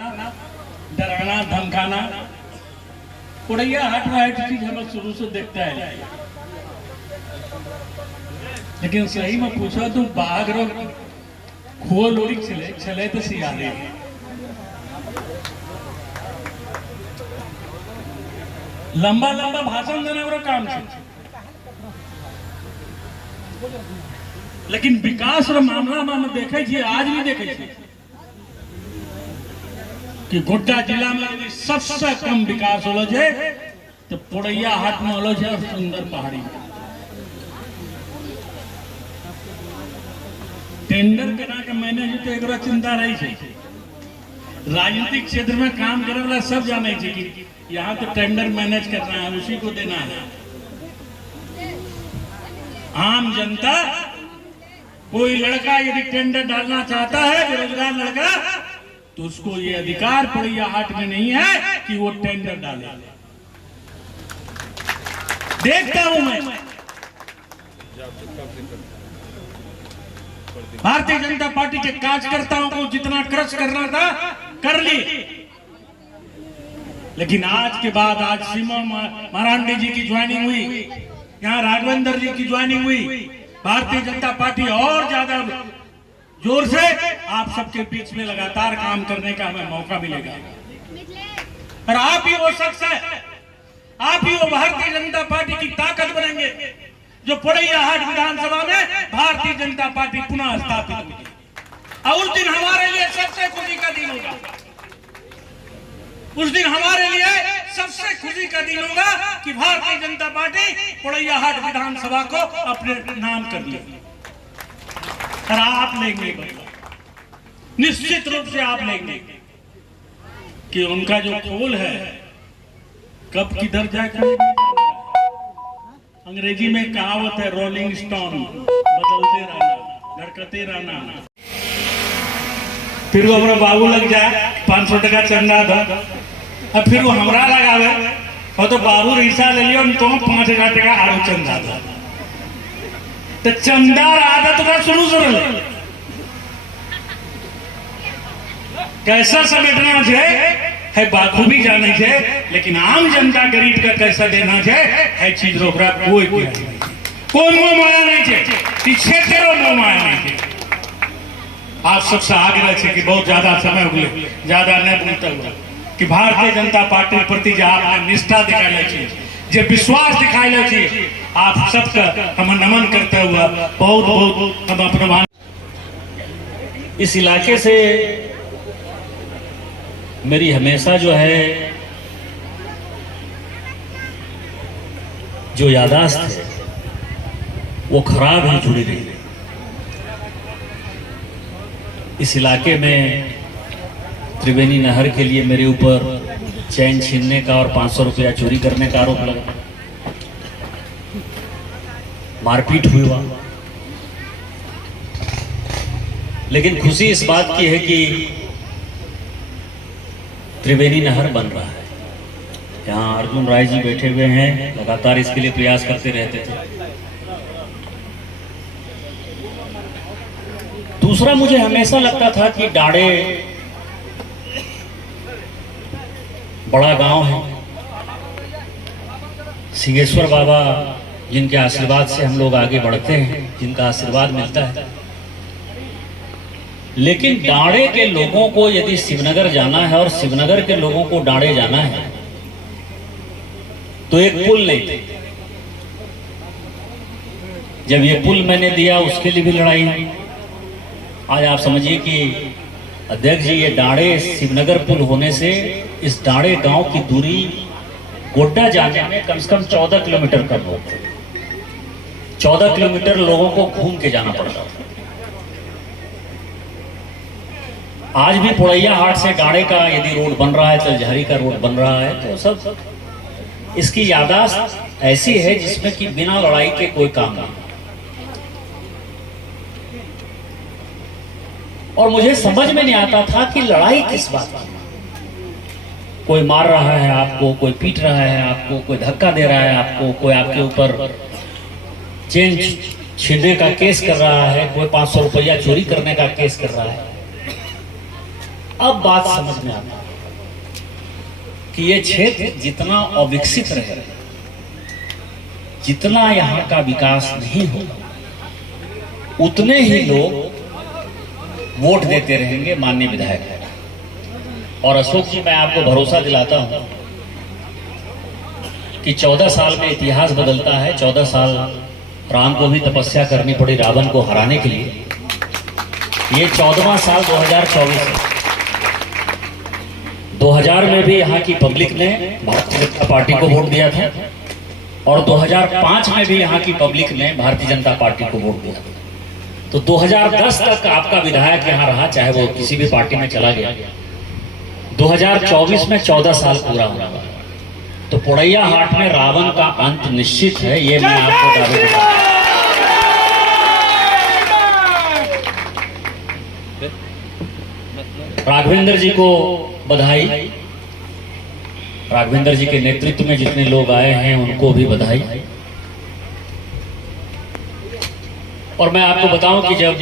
डराना धमकाना पुड़ैया हाट वाइट चीज हम लोग शुरू से देखता है, लेकिन सही में पूछो तुम बाघ रो खो लोड़ी चले तो सियाले लंबा लंबा भाषण देने वाला काम है, लेकिन विकास रो मामला में हम देखे छी, आज भी देखे छी कि गोड्डा जिला में सबसे कम विकास होलो छे तो पुड़ैया हाट में होलो छे और सुंदर पहाड़ी। टेंडर करा के मैंने तो एक चिंता रही है, राजनीतिक क्षेत्र में काम करे वाला सब जाने छे कि यहाँ तो टेंडर मैनेज करना है, उसी को देना है। आम जनता कोई लड़का यदि टेंडर डालना चाहता है, बेरोजगार लड़का, तो उसको ये अधिकार पुड़ैया हाट में नहीं है कि वो टेंडर डाले। देखता हूं मैं भारतीय जनता पार्टी के कार्यकर्ताओं को जितना क्रश करना था कर ली, लेकिन आज के बाद आज सिमोन मरांडी जी की ज्वाइनिंग हुई, यहाँ राघवेंद्र जी की ज्वाइनिंग हुई, भारतीय जनता पार्टी और ज्यादा जोर से आप सबके बीच में लगातार काम करने का हमें मौका मिलेगा। और आप ही वो शख्स है, आप ही वो भारतीय जनता पार्टी की ताकत बनेंगे जो पुड़ैया हाट विधानसभा में भारतीय जनता पार्टी पुनः स्थापित होगी। और उस दिन हमारे लिए सबसे खुशी का दिन होगा, उस दिन हमारे लिए सबसे खुशी का दिन होगा कि भारतीय जनता पार्टी पुड़ैया हाट विधानसभा को अपने नाम कर लिया। और आप लेंगे, निश्चित रूप से आप लेंगे कि उनका जो खोल है कब किधर जाकर, अंग्रेजी में कहावत है रोलिंग स्टोन, बदलते रहना, लड़कते रहना। फिर वो हमारा बाबू लग जाए 500 टका चंदा था, अब फिर वो हमरा लगावे और तो बाबू रिक्शा ले लियो तो 5000 टका आरो चंदा था, तो चंदा आदत का शुरू से कैसा समेटना है बाखूबी जाने छे, लेकिन आम जनता गरीब का कैसा देना है चीज रोकरा कोई मोह माया नहीं है, पीछे तेरो मोह माया नहीं है। आप सबसे आगे छे कि बहुत ज्यादा समय हो गए, ज्यादा नहीं बोलता हुआ कि भारतीय जनता पार्टी के प्रति जो आपने निष्ठा दिखाई छे, जो विश्वास दिखाई छे, आप सबका हम नमन करते हुआ बहुत बहुत हम अपना इस इलाके से मेरी हमेशा जो है जो यादाश्त है वो खराब ही जुड़ी रही। इस इलाके में त्रिवेणी नहर के लिए मेरे ऊपर चैन छीनने का और 500 रुपया चोरी करने का आरोप लगा, मारपीट हुआ, लेकिन खुशी इस बात की है कि त्रिवेणी नहर बन रहा है। यहाँ अर्जुन राय जी बैठे हुए हैं, लगातार इसके लिए प्रयास करते रहते थे। दूसरा, मुझे हमेशा लगता था कि डाड़े बड़ा गांव है, सिंहेश्वर बाबा जिनके आशीर्वाद से हम लोग आगे बढ़ते हैं, जिनका आशीर्वाद मिलता है, लेकिन डाड़े के लोगों को यदि शिवनगर जाना है और शिवनगर के लोगों को डाड़े जाना है तो एक पुल नहीं थे। जब ये पुल मैंने दिया उसके लिए भी लड़ाई हुई। आज आप समझिए कि अध्यक्ष जी, ये डाड़े शिवनगर पुल होने से इस डाड़े गांव की दूरी गोड्डा जाने में कम से कम 14 किलोमीटर कम हो, 14 किलोमीटर लोगों को घूम के जाना पड़ता था। आज भी पुड़ैया हाट से डाड़े का यदि रोड बन रहा है, तलझारी का रोड बन रहा है, तो सब इसकी यादाश्त ऐसी है जिसमें कि बिना लड़ाई के कोई काम नहीं। और मुझे समझ में नहीं आता था कि लड़ाई किस बात की। कोई मार रहा है आपको, कोई पीट रहा है आपको, कोई धक्का दे रहा है आपको, कोई आपके ऊपर चेन छीनने का केस कर रहा है, कोई 500 रुपया चोरी करने का केस कर रहा है। अब बात समझ में आता है कि ये क्षेत्र जितना अविकसित रहे, जितना यहाँ का विकास नहीं होगा, उतने ही लोग वोट देते रहेंगे माननीय विधायक। और अशोक जी, मैं आपको भरोसा दिलाता हूं कि 14 साल में इतिहास बदलता है। 14 साल राम को भी तपस्या करनी पड़ी रावण को हराने के लिए। ये 14वां साल 2024 है। 2000 में भी यहाँ की पब्लिक ने भारतीय जनता पार्टी को वोट दिया था और 2005 में भी यहाँ की पब्लिक ने भारतीय जनता पार्टी को वोट दिया था। तो 2010 तक आपका विधायक यहाँ रहा, चाहे वो किसी भी पार्टी में चला गया। 2024 में 14 साल पूरा होना है। तो पोड़ैया हाट में रावण का अंत निश्चित है, ये मैं आपको दावे देता हूं। राघवेंद्र जी को बधाई, राघवेंद्र जी के नेतृत्व में जितने लोग आए हैं उनको भी बधाई। और मैं आपको बताऊं कि जब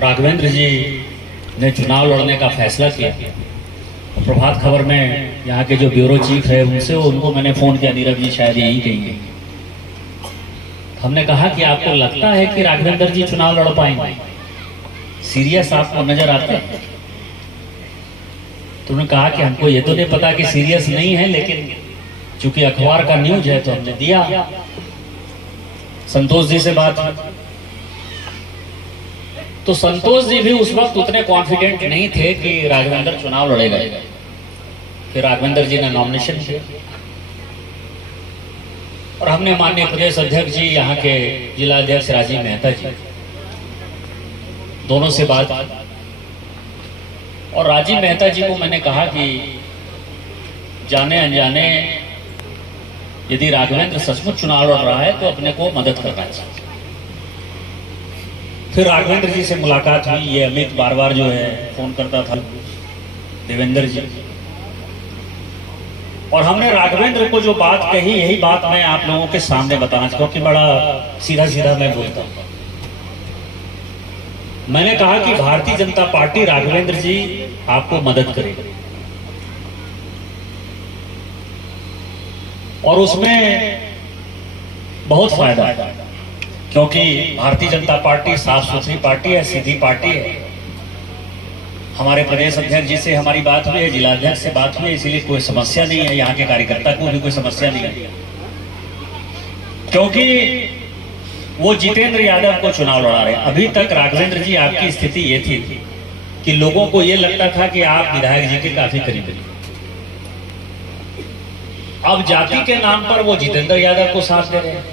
राघवेंद्र जी ने चुनाव लड़ने का फैसला किया, तो प्रभात खबर में यहाँ के जो ब्यूरो चीफ है उनको मैंने फोन किया, नीरव जी शायद यही कहेंगे। हमने कहा कि आपको लगता है कि राघवेंद्र जी चुनाव लड़ पाएंगे, सीरियस आपको नजर आता है? तो उन्होंने कहा कि हमको ये तो नहीं पता कि सीरियस नहीं है, लेकिन चूंकि अखबार का न्यूज है तो हमने दिया। संतोष जी से बात हुई तो संतोष जी भी उस वक्त उतने कॉन्फिडेंट नहीं थे कि राघवेंद्र चुनाव लड़ेगा। फिर राघवेंद्र जी ने नॉमिनेशन किया और हमने माननीय प्रदेश अध्यक्ष जी, यहाँ के जिला अध्यक्ष राजीव मेहता जी, दोनों से बात। और राजीव मेहता जी को मैंने कहा कि जाने अनजाने यदि राघवेंद्र सचमुच चुनाव लड़ रहा है तो अपने को मदद करना चाहिए। फिर राघवेंद्र जी से मुलाकात हुई। ये अमित बार बार जो है फोन करता था, देवेंद्र जी, और हमने राघवेंद्र को जो बात कही, यही बात मैं आप लोगों के सामने बताना चाहता हूं कि बड़ा सीधा सीधा मैं बोलता हूं। मैंने कहा कि भारतीय जनता पार्टी, राघवेंद्र जी आपको मदद करेगी और उसमें बहुत फायदा है, क्योंकि भारतीय जनता पार्टी साफ सुथरी पार्टी है, सीधी पार्टी है। हमारे प्रदेश अध्यक्ष जी से हमारी बात हुई है, जिला अध्यक्ष से बात हुई है, इसीलिए कोई समस्या नहीं है। यहाँ के कार्यकर्ता को भी कोई समस्या नहीं है, क्योंकि वो जितेंद्र यादव को चुनाव लड़ा रहे हैं। अभी तक राघवेंद्र जी आपकी स्थिति ये थी कि लोगों को ये लगता था कि आप विधायक जी के काफी करीब हैं। अब जाति के नाम पर वो जितेंद्र यादव को साथ दे रहे हैं,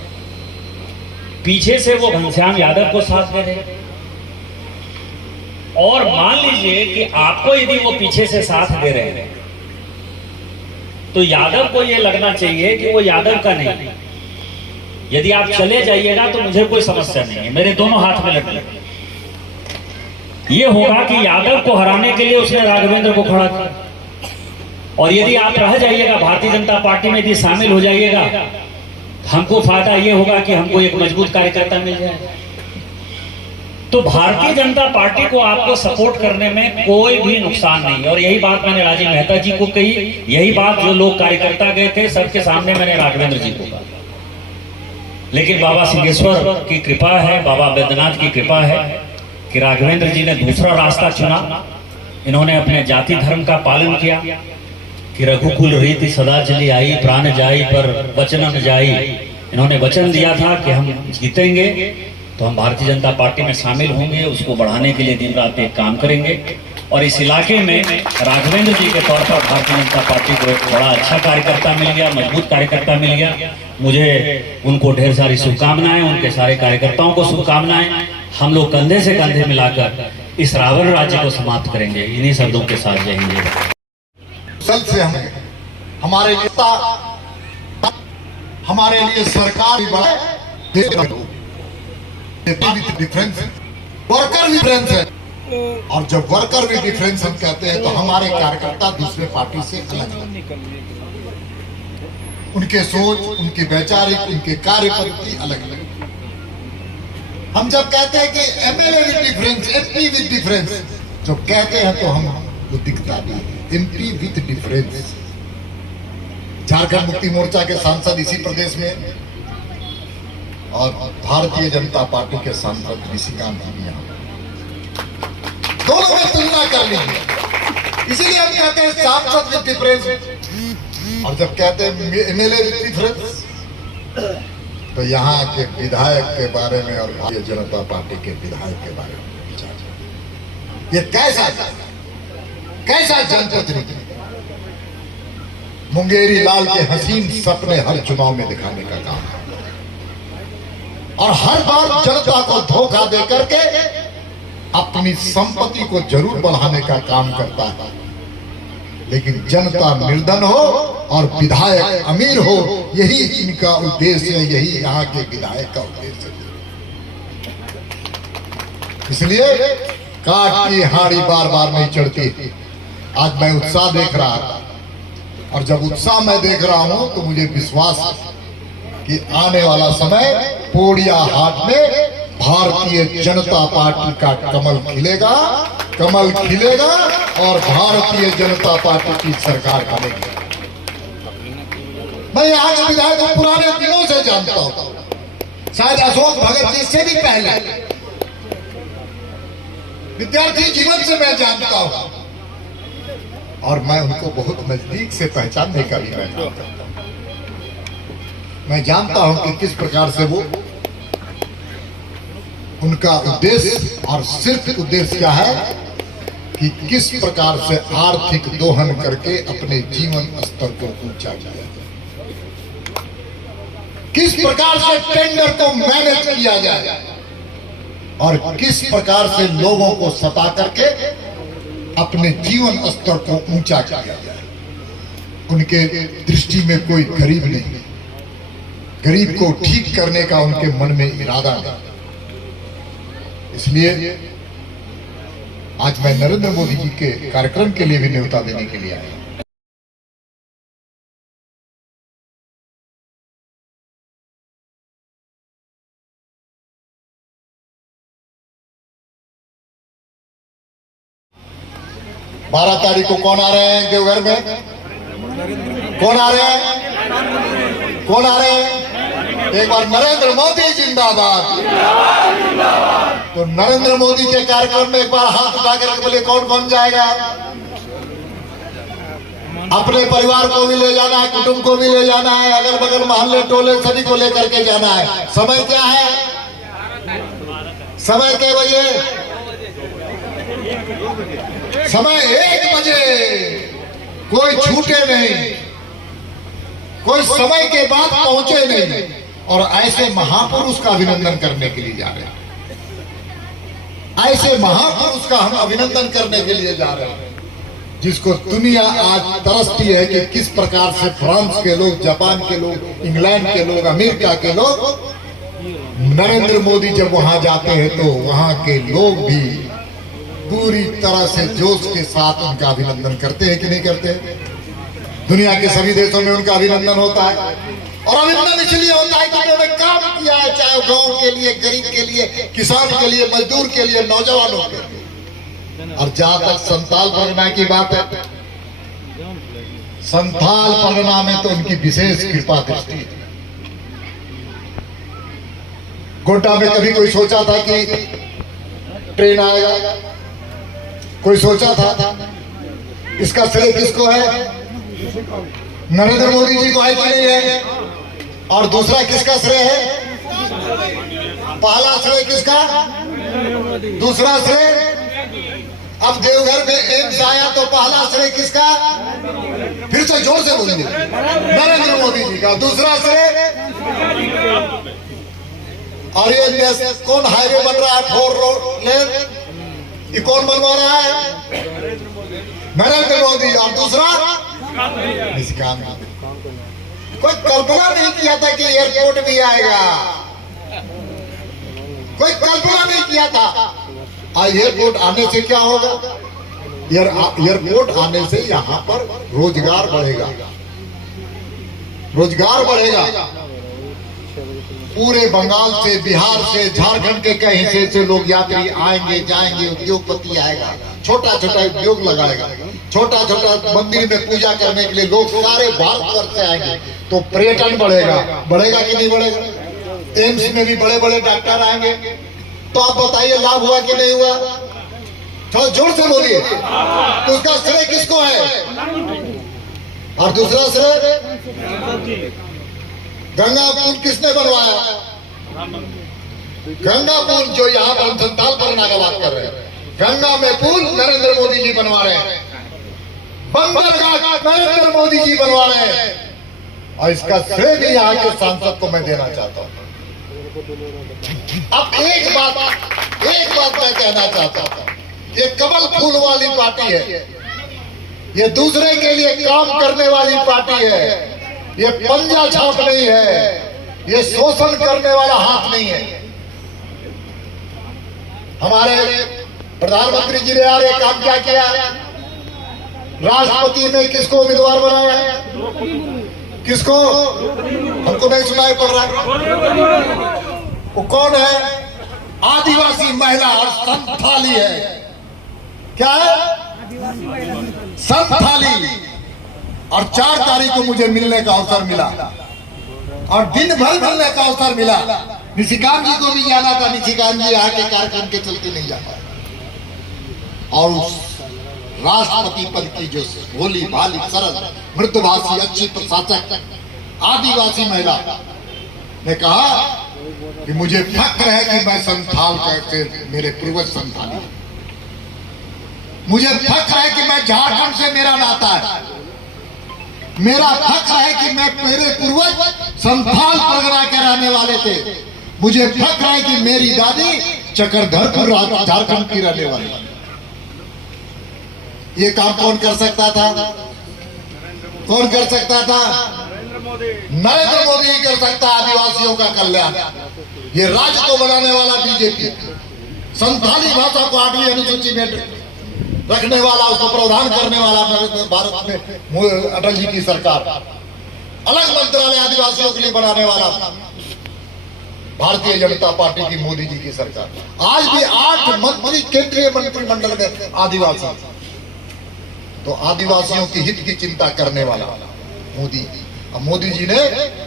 पीछे से वो घनश्याम यादव को साथ दे रहे हैं। और मान लीजिए कि आपको यदि वो पीछे से साथ दे रहे हैं तो यादव को ये लगना चाहिए कि वो यादव का नहीं। यदि आप चले जाइएगा तो मुझे कोई समस्या नहीं है, मेरे दोनों हाथ में लड़। ये होगा कि यादव को हराने के लिए उसने राघवेंद्र को खड़ा किया। और यदि आप रह जाइएगा भारतीय जनता पार्टी में, यदि शामिल हो जाइएगा, हमको फायदा ये होगा कि हमको एक मजबूत कार्यकर्ता मिल जाए। तो भारतीय जनता पार्टी को आपको सपोर्ट करने में कोई भी नुकसान नहीं। और यही बात मैंने राजीव मेहता जी को कही, यही बात जो लोग कार्यकर्ता गए थे सबके सामने मैंने राघवेंद्र जी को कहा। लेकिन बाबा सिंहेश्वर की कृपा है, बाबा बैद्यनाथ की कृपा है कि राघवेंद्र जी ने दूसरा रास्ता चुना। इन्होंने अपने जाति धर्म का पालन किया कि रघुकुल रीति सदा चली आई, प्राण जाई पर वचन न जाई। इन्होंने वचन दिया था कि हम जीतेंगे तो हम भारतीय जनता पार्टी में शामिल होंगे, उसको बढ़ाने के लिए दिन रात एक काम करेंगे। और इस इलाके में राघवेंद्र जी के तौर पर भारतीय जनता पार्टी को एक बड़ा अच्छा कार्यकर्ता मिल गया, मजबूत कार्यकर्ता मिल गया। मुझे उनको ढेर सारी शुभकामनाएं, उनके सारे कार्यकर्ताओं को शुभकामनाएं। हम लोग कंधे से कंधे मिलाकर इस रावण राज्य को समाप्त करेंगे। इन्हीं शब्दों के साथ जय हिंद। से हमारे लिए सरकार भी बड़ा डिफरेंस है, वर्कर भी डिफरेंस है। और जब वर्कर भी डिफरेंस हम कहते हैं तो हमारे कार्यकर्ता दूसरे पार्टी से अलग है। उनके सोच, उनकी वैचारिक, उनके कार्य पद्धति अलग अलग। हम जब कहते हैं कि MLA with difference, MP with difference, जब कहते हैं तो हम वो दिखता नहीं है। MP with difference. Jharkhand Mukti Morcha के सांसद इसी प्रदेश में और भारतीय जनता पार्टी के सांसद निशिकांत जी यहाँ, दोनों में तुलना कर लीजिए। इसीलिए हम कहते हैं सांसद विथ डिफरेंस, और जब कहते हैं एमएलए विथ डिफरेंस तो यहाँ के विधायक के बारे में और भारतीय जनता पार्टी के विधायक के बारे में विचार। ये कैसा जनप्रतिनिधि, मुंगेरी लाल के हसीन सपने हर चुनाव में दिखाने का काम है, और हर बार जनता को धोखा दे करके अपनी संपत्ति को जरूर बढ़ाने का काम करता है, लेकिन जनता निर्धन हो और विधायक अमीर हो, यही इनका उद्देश्य है, यही यहाँ के विधायक का उद्देश्य है। इसलिए काट की हाड़ी बार बार नहीं चढ़ती। आज मैं उत्साह देख रहा था, और जब उत्साह मैं देख रहा हूं तो मुझे विश्वास है कि आने वाला समय पोड़िया हाट में भारतीय जनता पार्टी का कमल खिलेगा और भारतीय जनता पार्टी की सरकार बनेगी। मैं यहाँ के विधायक को पुराने दिनों से जानता हूँ, शायद अशोक भगत जी से भी पहले, विद्यार्थी जीवन से मैं जानता हूँ, और मैं उनको बहुत नजदीक से पहचानने का भी मैं जानता हूँ। मैं जानता हूं कि किस प्रकार से वो, उनका उद्देश्य और सिर्फ उद्देश्य क्या है कि किस प्रकार से आर्थिक दोहन करके अपने जीवन स्तर को ऊंचा किया जाए, किस प्रकार से टेंडर को मैनेज किया जाए, और किस प्रकार से लोगों को सता करके अपने जीवन स्तर को ऊंचा किया जाए। उनके दृष्टि में कोई गरीब नहीं, गरीब को ठीक करने का उनके मन में इरादा है। इसलिए आज मैं नरेंद्र मोदी जी के कार्यक्रम के लिए भी न्योता देने के लिए आया। बारह तारीख को कौन आ रहे हैं देवघर में? कौन आ रहे हैं? कौन आ रहे हैं? एक बार नरेंद्र मोदी जिंदाबाद। तो नरेंद्र मोदी के कार्यक्रम में एक बार हाथ उठा करके बोले कौन कौन जाएगा? अपने परिवार को भी ले जाना है, कुटुंब को भी ले जाना है, अगल बगल मोहल्ले टोले सभी को लेकर के जाना है। समय क्या है? समय के बजे? समय 1 बजे। कोई छूटे नहीं, कोई समय के बाद पहुंचे नहीं, और ऐसे महापुरुष का अभिनंदन करने के लिए जा रहे हैं। ऐसे महापुरुष का हम अभिनंदन करने के लिए जा रहे हैं जिसको दुनिया आज तरसती है कि किस प्रकार से फ्रांस के लोग, जापान के लोग, इंग्लैंड के लोग, अमेरिका के लोग, नरेंद्र मोदी जब वहां जाते हैं तो वहां के लोग भी पूरी तरह से जोश के साथ उनका अभिनंदन करते हैं कि नहीं करते? दुनिया के सभी देशों में उनका अभिनंदन होता है, और अभिनंदन इसलिए होता है कि उन्होंने काम किया है, चाहे गांव के लिए, गरीब के लिए, किसान के लिए, मजदूर के लिए, नौजवानों के लिए। और जहां तक संथाल परगना की बात है, संथाल परगना में तो उनकी विशेष कृपा दृष्टि है। गोड्डा में कभी कोई सोचा था कि ट्रेन आएगा? कोई सोचा था? इसका श्रेय किसको है? नरेंद्र मोदी जी को है कि नहीं है? और दूसरा किसका श्रेय है? पहला श्रेय किसका? दूसरा श्रेय? अब देवघर में एम्स आया तो पहला श्रेय किसका? फिर से जोर से बोलिए। नरेंद्र मोदी जी का। दूसरा श्रेय? और ये कौन हाईवे बन रहा है, 4 लेन, ये कौन बनवा रहा है? नरेंद्र मोदी। और दूसरा निशिकांत। कोई कल्पना नहीं किया था कि एयरपोर्ट भी आएगा, कोई कल्पना नहीं किया था। और एयरपोर्ट आने से क्या होगा? एयरपोर्ट आने से यहाँ पर रोजगार बढ़ेगा, रोजगार बढ़ेगा। पूरे बंगाल से, बिहार से, झारखंड के कई हिस्से से लोग यात्री आएंगे जाएंगे, उद्योगपति आएगा, छोटा छोटा उद्योग लगाएगा, छोटा छोटा मंदिर में पूजा करने के लिए लोग सारे भारतवर्ष से आएंगे, तो पर्यटन बढ़ेगा। बढ़ेगा कि नहीं बढ़ेगा? एम्स में भी बड़े बड़े डॉक्टर आएंगे, तो आप बताइए लाभ हुआ कि नहीं हुआ? थोड़ा जोर से बोलिए। तो उसका श्रेय किसको है? और दूसरा श्रेय गंगा पुल किसने बनवाया? गंगा पुल जो यहाँ पर हम संताल परगना का बात कर रहे हैं, गंगा में पुल नरेंद्र मोदी जी बनवा रहे हैं, बंदरगाह नरेंद्र मोदी जी बनवा रहे हैं, और इसका श्रेय भी यहाँ के सांसद को मैं देना चाहता हूँ। अब एक बात मैं कहना चाहता हूँ, ये कमल फूल वाली पार्टी है, ये दूसरे के लिए काम करने वाली पार्टी है, ये पंजा छाप नहीं है, ये शोषण करने वाला हाथ नहीं है। हमारे प्रधानमंत्री जी ने यार ये काम क्या किया? राष्ट्रपति में किसको उम्मीदवार बनाया? किसको? हमको नहीं सुनाई पड़ रहा। वो कौन है? आदिवासी महिला और संथाली है। क्या है? संथाली। और 4 तारीख को मुझे मिलने का अवसर मिला, और दिन भर मिलने का अवसर मिला। निशिकांत जी को भी जाना था, निशिकांत जी आके कार्यक्रम के चलते नहीं जा पाए। और उस राष्ट्रपति पद की जो भोली भाली सरल मृदुभाषी अच्छी प्रशासक आदिवासी महिला ने कहा कि मुझे फक्र है कि मैं संथाल से, मेरे पूर्वज संथाली, मुझे फक्र है कि मैं झारखंड से मेरा नाता है, मेरा फक्र है कि मैं मेरे पूर्वज संथाल परगना के रहने वाले थे, मुझे फक्र है कि मेरी दादी चक्रधरपुर झारखंड की रहने वाली। ये काम कौन कर सकता था? कौन कर सकता था? नरेंद्र मोदी ही कर सकता। आदिवासियों का कल्याण, ये राज्य को बनाने वाला बीजेपी, संथाली भाषा को 8वीं अनुसूची में रखने वाला, उसको प्रावधान करने वाला भारत में अटल जी की सरकार, अलग मंत्रालय आदिवासियों के लिए बनाने वाला भारतीय जनता पार्टी की मोदी जी की सरकार। आज भी 8 मंत्री केंद्रीय मंत्रिमंडल में आदिवासी, तो आदिवासियों की हित की चिंता करने वाला मोदी। अब मोदी जी ने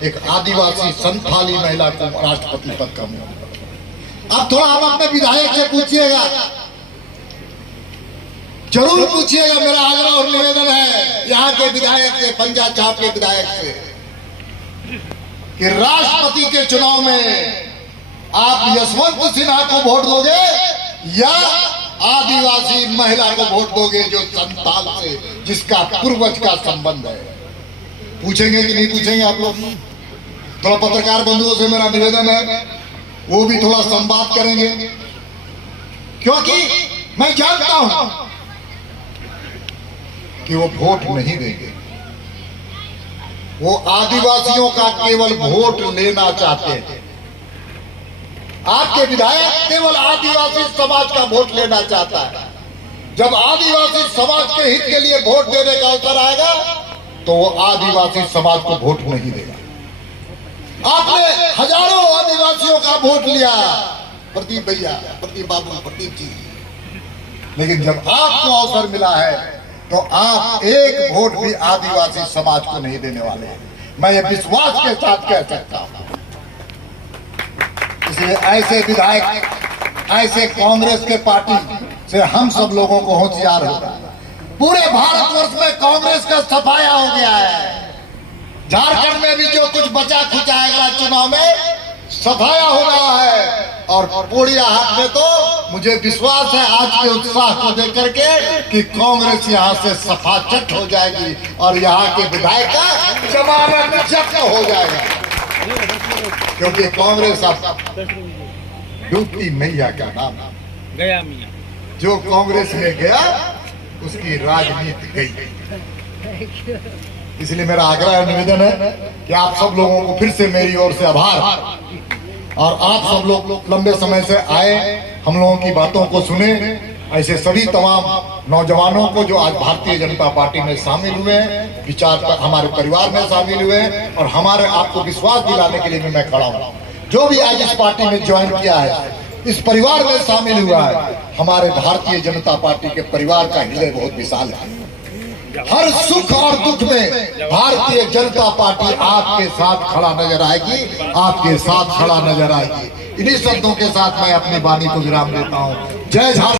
एक आदिवासी संथाली महिला को राष्ट्रपति पद का मिला। अब थोड़ा आप अपने विधायक से पूछिएगा, जरूर पूछिएगा, मेरा आग्रह और निवेदन है यहाँ के विधायक से, पंजा छाप के विधायक से, कि राष्ट्रपति के चुनाव में आप यशवंत सिन्हा को वोट दोगे या आदिवासी महिला को वोट दोगे जो संथाल से, जिसका पूर्वज का संबंध है। पूछेंगे कि नहीं पूछेंगे आप लोग? थोड़ा पत्रकार बंधुओं से मेरा निवेदन है, वो भी थोड़ा संवाद करेंगे, क्योंकि मैं जानता हूं कि वो वोट नहीं देंगे। वो आदिवासियों का केवल वोट लेना चाहते हैं। आपके विधायक केवल आदिवासी समाज का वोट लेना चाहता है। जब आदिवासी समाज के हित के लिए वोट देने का अवसर आएगा तो वो आदिवासी समाज को वोट नहीं देगा। आपने हजारों आदिवासियों का वोट लिया, प्रदीप भैया, प्रदीप बाबू, प्रदीप जी, लेकिन जब आपको अवसर मिला है तो आप एक वोट भी आदिवासी समाज को नहीं देने वाले हैं। मैं ये विश्वास के साथ कह सकता हूं। इसलिए ऐसे विधायक, ऐसे कांग्रेस के पार्टी से हम सब लोगों को होशियार होगा। पूरे भारतवर्ष में कांग्रेस का सफाया हो गया है। झारखंड में भी जो कुछ बचा खुचाएगा चुनाव में सफाया हो रहा है, और पूर्णिया हाट में तो मुझे विश्वास है आज के उत्साह को देख करके कि कांग्रेस यहाँ से सफाचट हो जाएगी और यहाँ के विधायक का जमानत जब्त हो जाएगा, क्योंकि कांग्रेस अब डूबती मैया का नाम गया मियां। जो कांग्रेस में गया उसकी राजनीति गई। इसलिए मेरा आग्रह और निवेदन है कि आप सब लोगों को फिर से मेरी ओर से आभार, और आप सब लोग लंबे समय से आए, हम लोगों की बातों को सुने। ऐसे सभी तमाम नौजवानों को जो आज भारतीय जनता पार्टी में शामिल हुए हैं, विचार पर हमारे परिवार में शामिल हुए हैं, और हमारे आपको विश्वास दिलाने के लिए भी मैं खड़ा हूँ। जो भी आज इस पार्टी में ज्वाइन किया है, इस परिवार में शामिल हुआ है, हमारे भारतीय जनता पार्टी के परिवार का हृदय बहुत विशाल है। हर सुख और दुख में भारतीय जनता पार्टी आपके साथ खड़ा नजर आएगी, आपके साथ खड़ा नजर आएगी। इन्हीं शब्दों के साथ मैं अपनी वाणी को विराम देता हूँ। जय झारखंड।